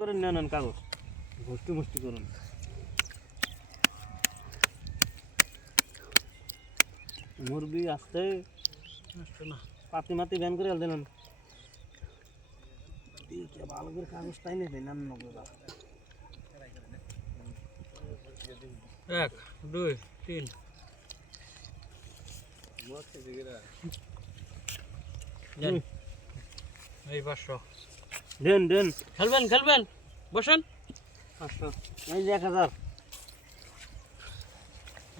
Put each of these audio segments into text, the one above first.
করে নেন কাগজ ঘষ্টি মুষ্টি করুন মুরগি আসতে না পাতি মাতি ব্যান করে দিলেন ভালো করে কাগজটাই নেই দেন এক দুই তিন এই 500 দেন দেন খেলবেন বসেন 500 এই যে 1000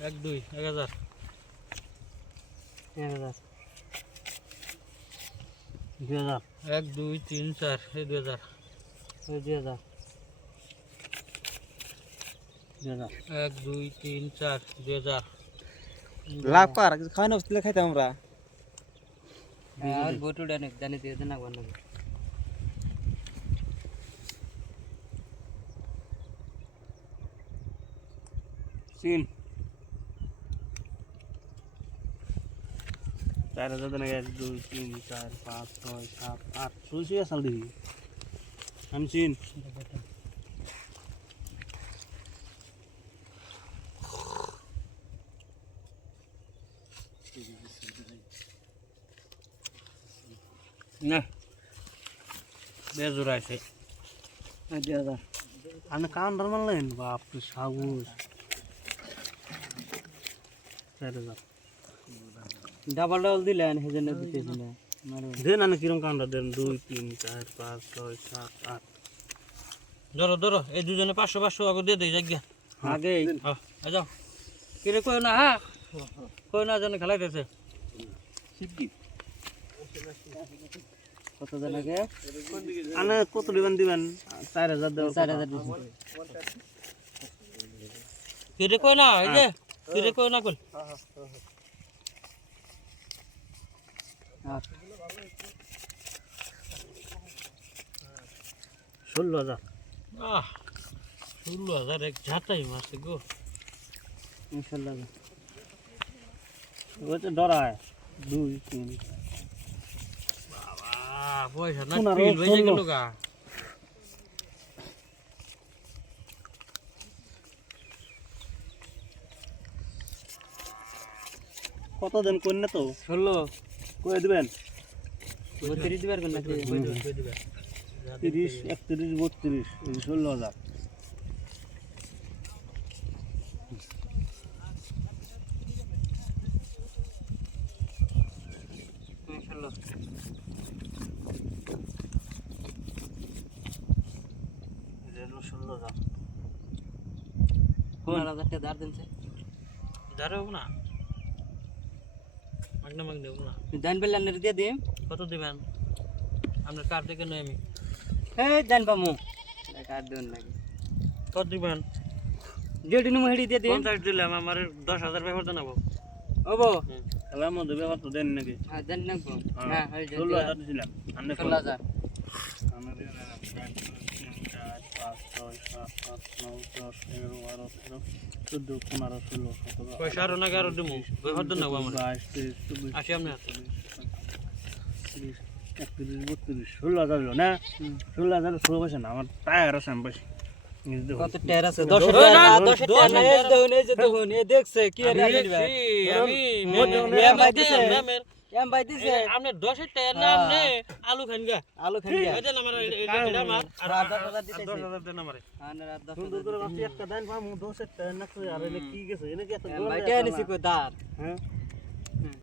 এক দুই 1000 1000 2000 এক দুই তিন চার এই 2000 এই 2000 2000 এক দুই তিন চার 2000 লাভ কর খাওয়ানো বসলে খাইতাম আমরা আর গোটু ডানে জানি দিয়ে দেন না বানাবো সিন 4000 দেন 1 2 3 4 5 6 7 8 সুইসি আসাল দিবি আমি সিন না বেজুর আছে 2000 আপনি কাউন্টার মারলেন বাপরে সাগুস 4000 ডাবল দিলেন সেজন্য দিতেছি না দেন না কিরম কাউন্টার দেন 2 3 4 5 6 7 8 ধরো এই দুজনে 500 500 আগে দিয়ে দেই জায়গা আগে হ্যাঁ যাও কিরে কই না হ্যাঁ কই না জানে খেলাইতেছে কত জন আগে আনে কত দিবেন 4000 দেব 4000 দিছি কিরে কই না এই যে কিরে কই না কই হ্যাঁ 16000 আহ 16000 এক ঝাঁটাই মারছে গো ইনশাআল্লাহ ওই তো ডরায় 2 3 বাবা পয়সা না শোনা পিল হয়ে গেল গা কত দিন কোন না তো 16 কই দিবেন 32 দিবার কোন নাকি কই দিবেন 30 31 32 16000 ইনশাআল্লাহ 16000 কোন 1000 টাকা দাঁড় দেনছে দাঁড়াও না মাগনা দেব না দান বেলান দিয়ে দিম কত দিবেন আপনার কার্ড থেকে নয় আমি এই দান পামু কার্ড দেন নাকি কত দিবেন যেটি নু হেডি দিয়ে দিম 50 দিলাম আমার 10000 ব্যবহার দেনাবো ওবো তাহলে মধ্যে ব্যাপার তো দেন নাকি হ্যাঁ দেন নাকবো হ্যাঁ হই 16000 দিছিলাম আপনি 16000 আমরা পয়সা আরো নাকি আরো দিমু ব্যবহার দেনাবো আমার 22 আসি আপনি হাতে 16,000 হলো না 16,000 ষোলো পয়সা না আমার টায়ার আছে আমি পয়সা কত টায়ার আছে 10 টাকা 10 টাকা না এই দেখুন এই যে দেখুন এই দেখছে কি আর আমি এমআই দিছে এম ভাই দিছে আপনি 10 টাকা না আপনি আলু খান গা এই দেন আমার এটা আমার আর 10,000 দিতেছি 10,000 দেন আমারে হ্যাঁ না 10,000 সুন্দর করে বাকি একটা দেন পামু 10 টাকা না কই আর এনে কি গেছে এনে কি একটা ভাইটা নিছি কই দাঁড় হ্যাঁ